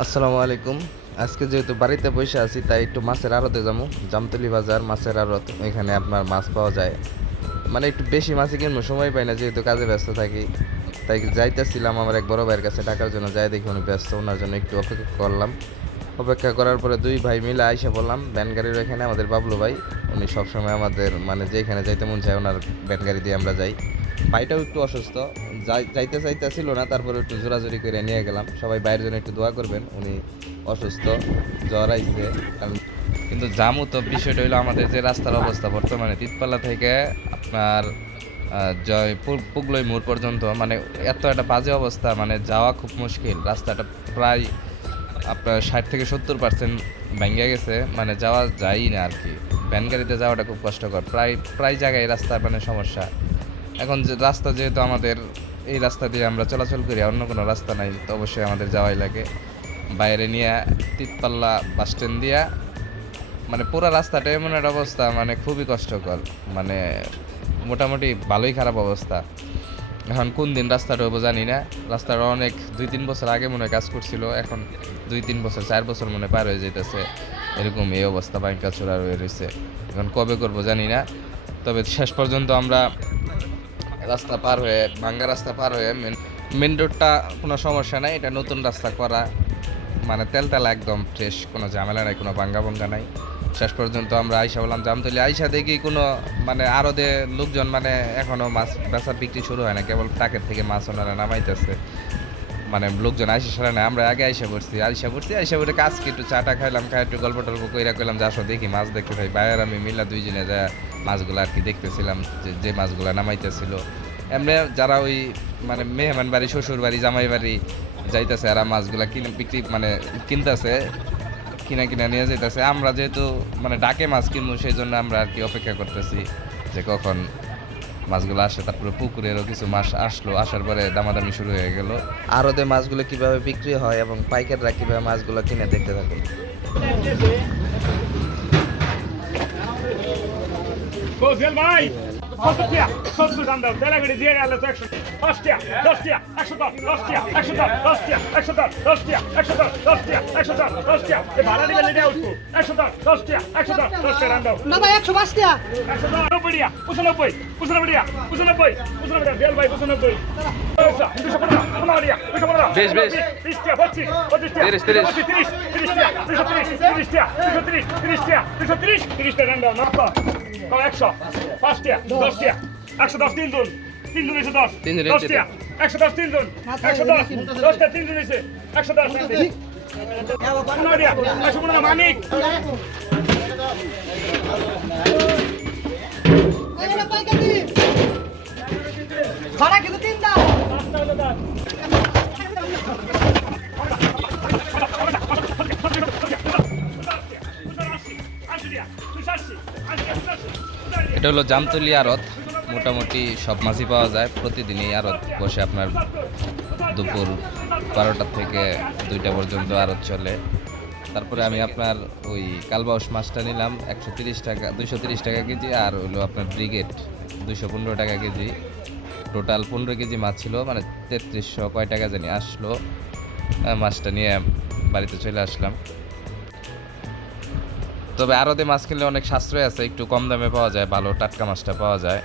আসসালামু আলাইকুম। আজকে যেহেতু বাড়িতে বসে আছি তাই একটু মাছের আড়তে যাবো। জামতলি বাজার মাছের আড়ত, এখানে আপনার মাছ পাওয়া যায়। মানে একটু বেশি মাছই কিনবো, সময় পাই না যেহেতু কাজে ব্যস্ত থাকি। তাই যাইতেছিলাম আমার এক বড় ভাইয়ের কাছে টাকার জন্য, যাই দেখি উনি ব্যস্ত, ওনার জন্য একটু অপেক্ষা করলাম। অপেক্ষা করার পরে দুই ভাই মিলে আইসা বললাম ভ্যান গাড়ির এখানে। আমাদের বাবলু ভাই, উনি সবসময় আমাদের মানে যেখানে যাইতে মন চায় ওনার ভ্যান গাড়ি দিয়ে আমরা যাই। ভাইটাও একটু অসুস্থ, যাইতে চাইতেছিল না, তারপরে একটু জোরাজোরি করে নিয়ে গেলাম। সবাই বাইরের জন্য একটু দোয়া করবেন, উনি অসুস্থ, জ্বর আইছে। কারণ কিন্তু জামু তো বিষয়টা হইলো আমাদের যে রাস্তার অবস্থা বর্তমানে তিতপাল্লা থেকে আপনার জয় পুগলই মোড় পর্যন্ত, মানে এত একটা বাজে অবস্থা, মানে যাওয়া খুব মুশকিল। রাস্তাটা প্রায় আপনার 60-70% ভেঙে গেছে, মানে যাওয়া যায়ই না আর কি। ভ্যান গাড়িতে যাওয়াটা খুব কষ্টকর, প্রায় জায়গায় রাস্তা মানে সমস্যা। এখন যে রাস্তা যেহেতু আমাদের এই রাস্তা দিয়ে আমরা চলাচল করি, অন্য কোনো রাস্তা নাই, তো অবশ্যই আমাদের যাওয়াই লাগে। বাইরে নিয়ে তিতপাল্লা বাস স্ট্যান্ড দিয়া মানে পুরো রাস্তাটা এমন একটা অবস্থা, মানে খুবই কষ্টকর, মানে মোটামুটি ভালোই খারাপ অবস্থা। এখন কোন দিন রাস্তাটা হবো জানি না। রাস্তাটা অনেক 2-3 বছর আগে মনে হয় কাজ করছিল, এখন 2-3 বছর 4 বছর মনে পার হয়ে যেতেছে, এরকম এই অবস্থা বাইকা চোরা রয়ে রয়েছে। এখন কবে করবো জানি না। তবে শেষ পর্যন্ত আমরা রাস্তা পার হয়ে, ভাঙ্গা রাস্তা পার হয়ে মেন রোডটা কোনো সমস্যা নাই, এটা নতুন রাস্তা করা, মানে তেলতেলা একদম ফ্রেশ, কোনো ঝামেলা নাই, কোনো ভাঙ্গা নাই। শেষ পর্যন্ত আমরা আইসা বললাম জামতলি। আইসা দেখি কোনো মানে আরদে লোকজন মানে এখনও মাছ বেচা বিক্রি শুরু হয় না, কেবল ট্রাকের থেকে মাছ ওনারা নামাইতেছে, মানে লোকজন আইসা সারা না। আমরা আগে আইসা পড়ে কাজকে একটু চাটা খাইলাম, খাই একটু গল্প টল্প কইরা কইলাম যে আসো দেখি মাছ দেখতে পাই। বাইরে আমি মিলা দুইজনে যা মাছগুলো আর কি দেখতেছিলাম, যে মাছগুলো নামাইতেছিল। এমনি যারা ওই মানে মেহমান বাড়ি, শ্বশুর বাড়ি, জামাই বাড়ি যাইতেছে, এরা মাছগুলা বিক্রি মানে কিনতেছে, কিনা নিয়ে যাইতেছে। আমরা যেহেতু মানে ডাকে মাছ কিনবো, সেই জন্য আমরা আর কি অপেক্ষা করতেছি যে কখন মাছগুলো আসে। তারপরে পুকুরেরও কিছু মাছ আসলো, আসার পরে দামাদামি শুরু হয়ে গেল। আরদে মাছগুলো কিভাবে বিক্রি হয় এবং পাইকাররা কিভাবে মাছগুলো কিনে দেখতে থাকুন। ভাই Hostia, hostia, anda, dale que diga a los extras. Hostia, hostia, extra, hostia, extra, hostia, extra, hostia, extra, hostia, extra, hostia. Que para nivel de auto. Extra, hostia, extra, hostia, anda. না ভাই 120 টাকা Extra, no podía. Puso no voy. Del ভাই puso no voy. Esa, puso por la. Una varía. Puso por la. বেশ Hostia, hostia, hostia. 30 anda, no pa. Con extra. Hostia, hostia. 110 তিন জন 110 হস্tia 110 তিন জন 110 হস্tia তিন জন এসে 110 কোন দিয়া আসো কোন মানিক এরা পাইকা দি ভাড়া কিন্তু তিন দাও এটা হলো জামতলি আড়ত। মোটামুটি সব মাছই পাওয়া যায়, প্রতিদিনই আড়ত বসে। আপনার দুপুর 12টা থেকে 2টা পর্যন্ত আড়ত চলে। তারপরে আমি আপনার ওই কালবাউস মাছটা নিলাম 130 টাকা, 230 টাকা কেজি। আর হলো আপনার ব্রিগেড 215 টাকা কেজি। টোটাল 15 কেজি মাছ ছিল, মানে 3300 কয় টাকা জানি আসলো। মাছটা নিয়ে বাড়িতে চলে আসলাম। তবে আড়তে মাছ কিনলে অনেক সাশ্রয় আছে, একটু কম দামে পাওয়া যায়, ভালো টাটকা মাছটা পাওয়া যায়।